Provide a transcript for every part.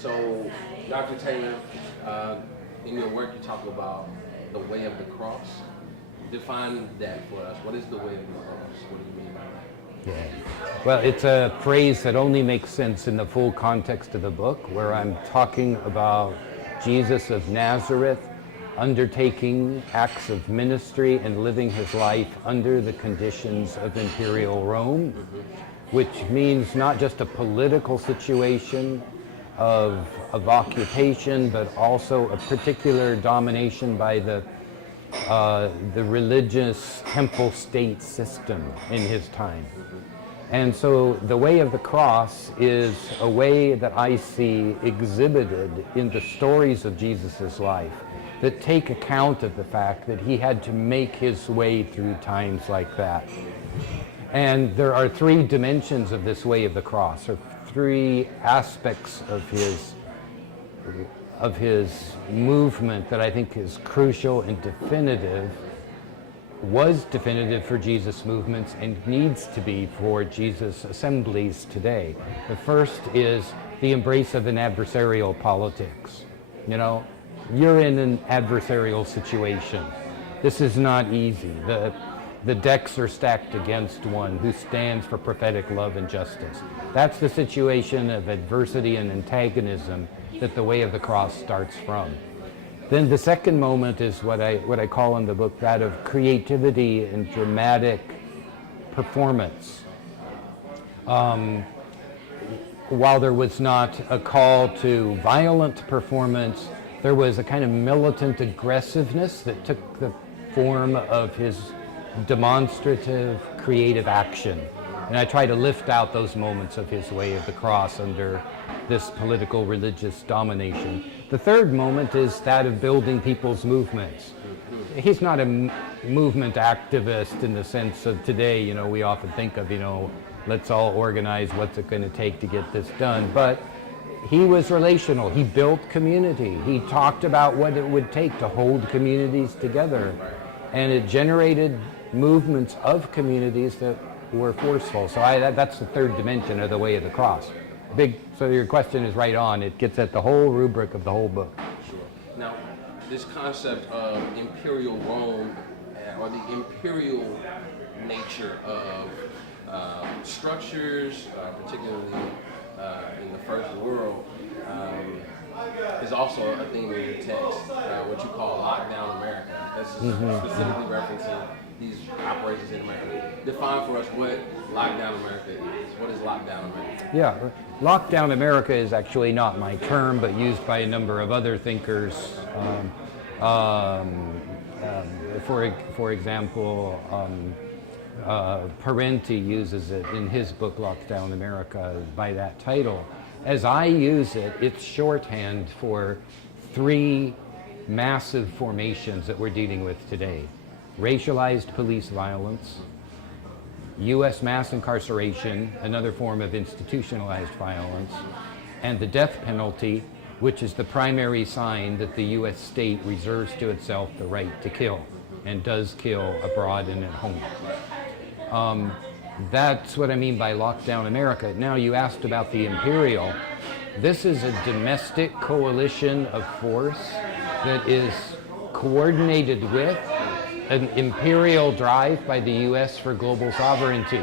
So, Dr. Taylor, in your work, you talk about the way of the cross. Define that for us. What is the way of the cross? What do you mean by that? Yeah. Well, it's a phrase that only makes sense in the full context of the book, where I'm talking about Jesus of Nazareth undertaking acts of ministry and living his life under the conditions of imperial Rome, which means not just a political situation of occupation, but also a particular domination by the religious temple state system in his time. And so the way of the cross is a way that I see exhibited in the stories of Jesus' life that take account of the fact that he had to make his way through times like that. And there are three dimensions of this way of the cross, or three aspects of his movement that I think is crucial and definitive, was definitive for Jesus' movements and needs to be for Jesus' assemblies today. The first is the embrace of an adversarial politics. You know, you're in an adversarial situation. This is not easy. The decks are stacked against one who stands for prophetic love and justice. That's the situation of adversity and antagonism that the way of the cross starts from. Then the second moment is what I call in the book that of creativity and dramatic performance. While there was not a call to violent performance, there was a kind of militant aggressiveness that took the form of his demonstrative, creative action. And I try to lift out those moments of his way of the cross under this political religious domination. The third moment is that of building people's movements. He's not a movement activist in the sense of today, you know, we often think of, you know, let's all organize what's it going to take to get this done. But he was relational. He built community. He talked about what it would take to hold communities together. And it generated movements of communities that were forceful. So that's the third dimension of the way of the cross. So your question is right on. It gets at the whole rubric of the whole book. Sure. Now, this concept of imperial Rome or the imperial nature of structures, particularly in the first world, is also a theme in your text, what you call lockdown America. That's specifically referencing these operations in America. Define for us what lockdown America is. What is lockdown America? Yeah, lockdown America is actually not my term, but used by a number of other thinkers. For example, Parenti uses it in his book Lockdown America by that title. As I use it, it's shorthand for three massive formations that we're dealing with today. Racialized police violence, U.S. mass incarceration, another form of institutionalized violence, and the death penalty, which is the primary sign that the U.S. state reserves to itself the right to kill, and does kill abroad and at home. That's what I mean by lockdown America. Now, you asked about the imperial. This is a domestic coalition of force that is coordinated with an imperial drive by the U.S. for global sovereignty.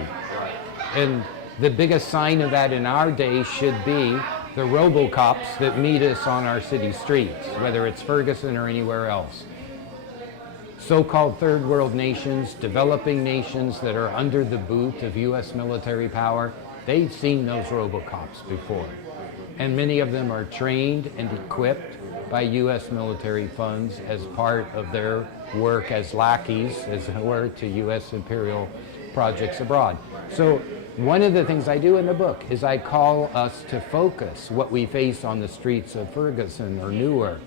And the biggest sign of that in our day should be the RoboCops that meet us on our city streets, whether it's Ferguson or anywhere else. So-called third world nations, developing nations that are under the boot of U.S. military power, they've seen those RoboCops before. And many of them are trained and equipped by U.S. military funds as part of their work as lackeys, as it were, to U.S. imperial projects abroad. So one of the things I do in the book is I call us to focus what we face on the streets of Ferguson or Newark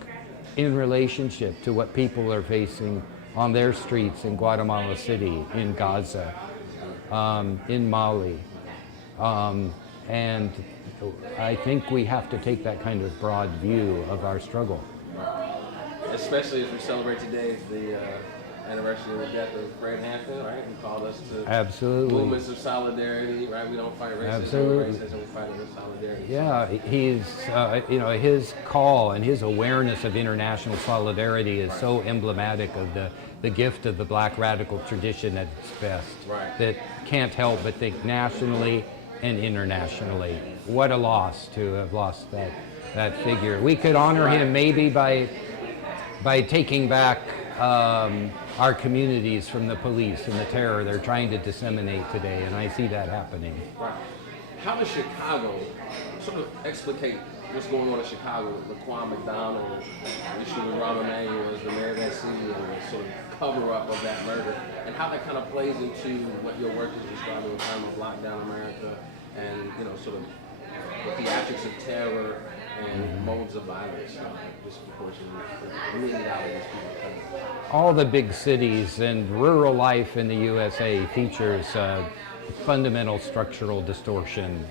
in relationship to what people are facing on their streets in Guatemala City, in Gaza, in Mali. And I think we have to take that kind of broad view of our struggle. Especially as we celebrate today anniversary of the death of Fred Hampton, right? He called us to Absolutely. movements of solidarity, right? We don't fight racism, Absolutely. we fight with solidarity. Yeah, he's, his call and his awareness of international solidarity is so emblematic of the gift of the black radical tradition at its best. Right. That can't help but think nationally and internationally. What a loss to have lost that figure. We could honor him maybe by taking back our communities from the police and the terror they're trying to disseminate today, and I see that happening. Right. How does Chicago sort of explicate what's going on in Chicago with Laquan McDonald, the issue with Rahm Emanuel as the mayor of that city, and the sort of cover-up of that murder, and how that kind of plays into what your work is describing in terms of lockdown America and, sort of the theatrics of terror and modes of violence, disproportionately million-dollar people. All the big cities and rural life in the USA features fundamental structural distortion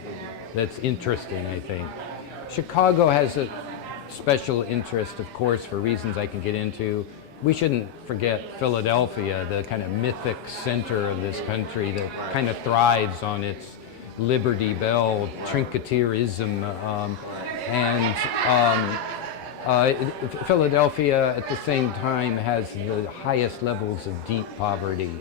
that's interesting, I think. Chicago has a special interest, of course, for reasons I can get into. We shouldn't forget Philadelphia, the kind of mythic center of this country that kind of thrives on its Liberty Bell trinketeerism. Philadelphia at the same time has the highest levels of deep poverty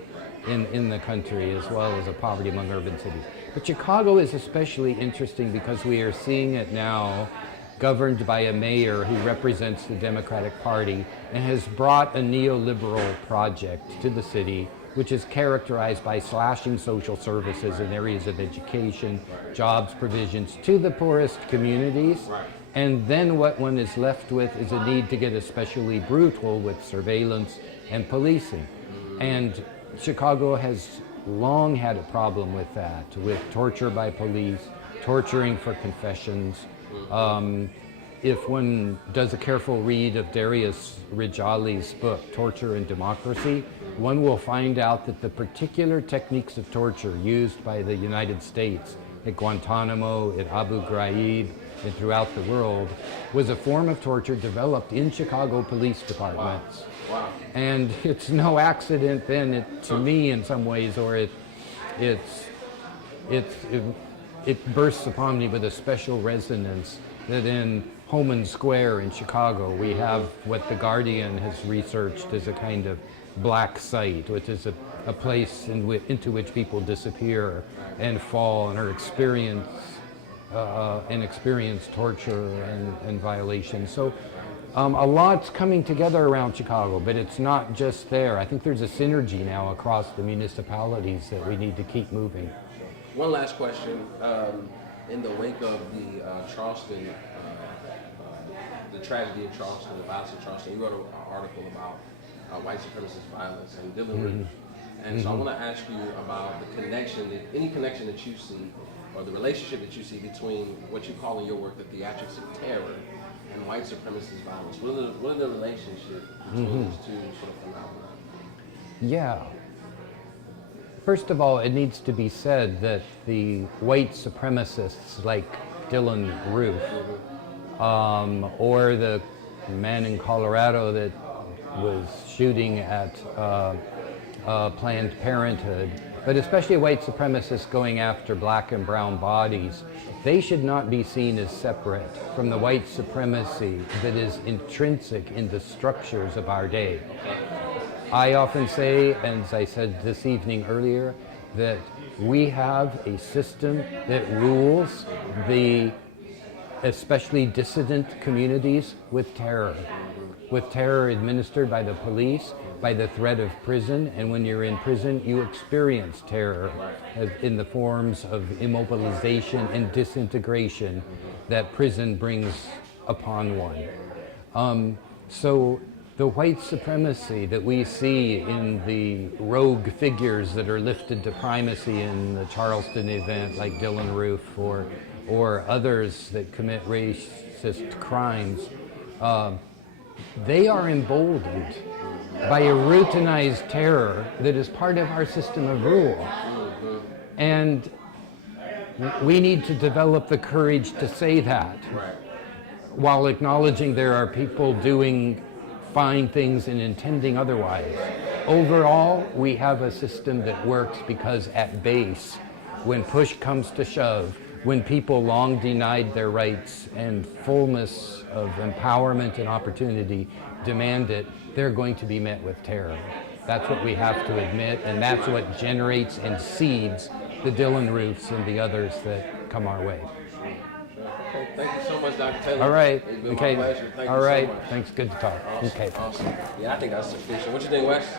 in the country, as well as a poverty among urban cities. But Chicago is especially interesting because we are seeing it now governed by a mayor who represents the Democratic Party and has brought a neoliberal project to the city, which is characterized by slashing social services in areas of education, jobs provisions to the poorest communities. Right. And then what one is left with is a need to get especially brutal with surveillance and policing. And Chicago has long had a problem with that, with torture by police, torturing for confessions. If one does a careful read of Darius Rejali's book, Torture and Democracy, one will find out that the particular techniques of torture used by the United States at Guantanamo, at Abu Ghraib, and throughout the world was a form of torture developed in Chicago police departments. Wow. And it's no accident then, to me in some ways, or it bursts upon me with a special resonance that in Homan Square in Chicago we have what The Guardian has researched as a kind of black site, which is a place into which people disappear and fall and are experience torture and violation. So a lot's coming together around Chicago, but it's not just there. I think there's a synergy now across the municipalities that we need to keep moving. One last question. In the wake of the Charleston, the tragedy in Charleston, the violence in Charleston, you wrote an article about white supremacist violence and Dylann Roof. And so I want to ask you about the connection, any connection that you see, or the relationship that you see between what you call in your work the theatrics of terror and white supremacist violence. What are the relationship between these two sort of phenomena? Yeah. First of all, it needs to be said that the white supremacists like Dylann Roof, or the man in Colorado that was shooting at Planned Parenthood, but especially white supremacists going after black and brown bodies, they should not be seen as separate from the white supremacy that is intrinsic in the structures of our day. I often say, as I said this evening earlier, that we have a system that rules the especially dissident communities with terror administered by the police, by the threat of prison, and when you're in prison, you experience terror in the forms of immobilization and disintegration that prison brings upon one. So the white supremacy that we see in the rogue figures that are lifted to primacy in the Charleston event, like Dylann Roof, or others that commit racist crimes, they are emboldened by a routinized terror that is part of our system of rule. And we need to develop the courage to say that, while acknowledging there are people doing fine things and intending otherwise. overall, we have a system that works because at base, when push comes to shove, when people long denied their rights and fullness of empowerment and opportunity demand it, they're going to be met with terror. That's what we have to admit, and that's what generates and seeds the Dylann Roofs and the others that come our way. Okay, thank you so much, Dr. Taylor. All right. It's been Okay. my pleasure. Thank All you right. so much. Thanks. Good to talk. Awesome. Okay. Awesome. Yeah, I think that's sufficient. What you think, Wes?